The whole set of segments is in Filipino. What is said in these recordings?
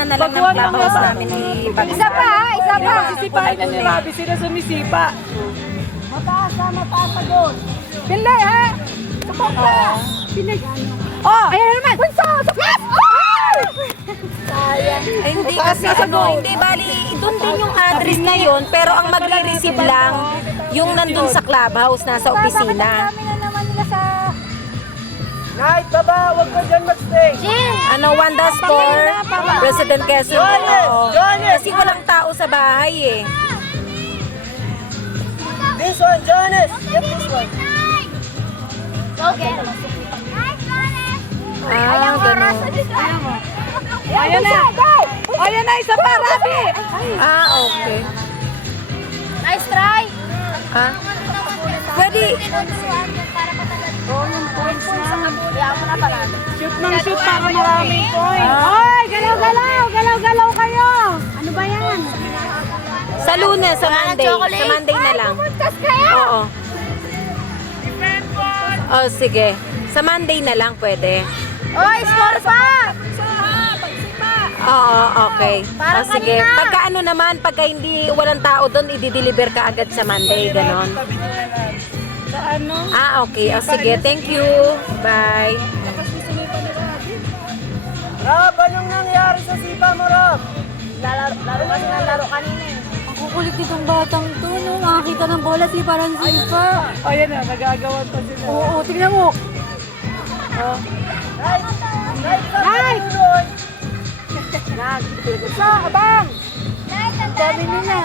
pagkukunan na lang ng clubhouse namin ni Bagsa. Isa pa, isa pa. Sisipain mo, grabe sila sumisipa. Mataas na doon. Pinlay, ha? Subok ka. Pinlay. Oh! Ayan na naman. Bunso, suklas! Ay, hindi kasi hindi bali, doon din yung address na yun, pero ang magre-receive lang yung nandun sa clubhouse, nasa opisina. Kami na naman nila sa... Night, baba! Huwag ka dyan mag-stay! Ano, Wanda Store, President Quezon. Oo. Kasi walang tao sa bahay eh. This one, Jonas! Get this one! Ah, ganun. Ayan na! Ayan na, isa pa, Rabi! Ah, okay. Nice try! Ah, pwede. Oh, yung points na. Kaya mo na pala. Shoot ng shoot para maraming point. Hoy, galaw-galaw! Galaw-galaw kayo! Ano ba yan? Sa Lunes, sa Monday. Sa Monday na lang. Pumuntas kayo! Oo. Oh, sige. Sa Monday na lang pwede. Hoy, score pa! Oo, okay. Parang Oh, sige. kanina. Pagka ano naman, pagka hindi walang tao doon, i-deliver ka agad sa Monday, ganon. Sa ano? Ah, okay. Oh, sige. Thank you. Bye. Rob, anong nangyari sa sipa mo, Rob? Laro kasi ng laro kanina eh. Ang kukulit nitong batang to, no? Nakakita ng bola, si parang sipa. Ayan na, nagagawan pa sila. Oo, tingnan mo. Right! Right! Right! Right! So, abang! Sabi nila.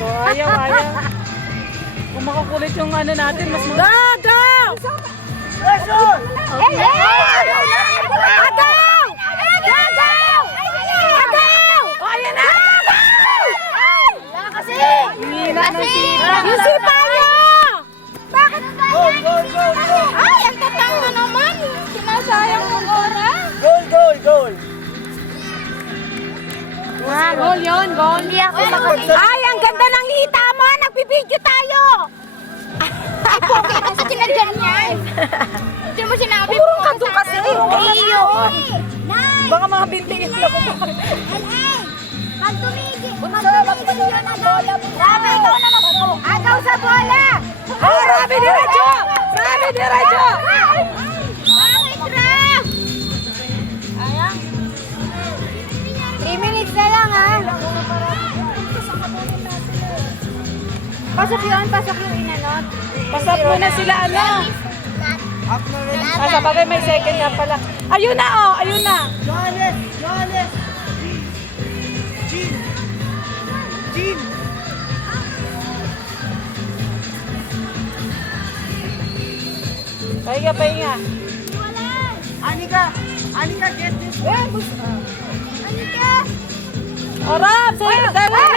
Oh, ayaw, ayaw. Kung makakulit yung ano natin, mas mag... Gagang! Pressure! Hey, hey! Agaw! Agaw! Agaw! Oh, ayan na! Wala kasi! Hihina ng sipa. Yung sipa niya! Bakit ba Goal! Goal! Goal! Goal! Ay, ang tatanga naman! Sinasayang mong oras! Goal! Goal! Goal! Goal yun, goal. Hindi ako makakita. Ay, ang ganda ng hita mo! Nagbibideo tayo! Ay, pogi kasi sinadyan yan. Hindi mo sinabi Puro ka doon kasi. Iyo. Baka mga bintingin na ko. Pag tumigil yun ang bola mo. Rabi, ikaw na magpo. Agaw sa bola! Oh, Rabi diretso! Rabi diretso! Bakit, Rab? 3 minutes na lang, ha? Pasok yung inanot. Pasap mo na sila, ano? Ah, sa bagay may second nga pala. Ayun na, oh! Ayun na! Johannes! Johannes! Jean! Jean! Pahinga, pahinga. Anika! Anika, get this one! Oh, Rob! Sige, dali!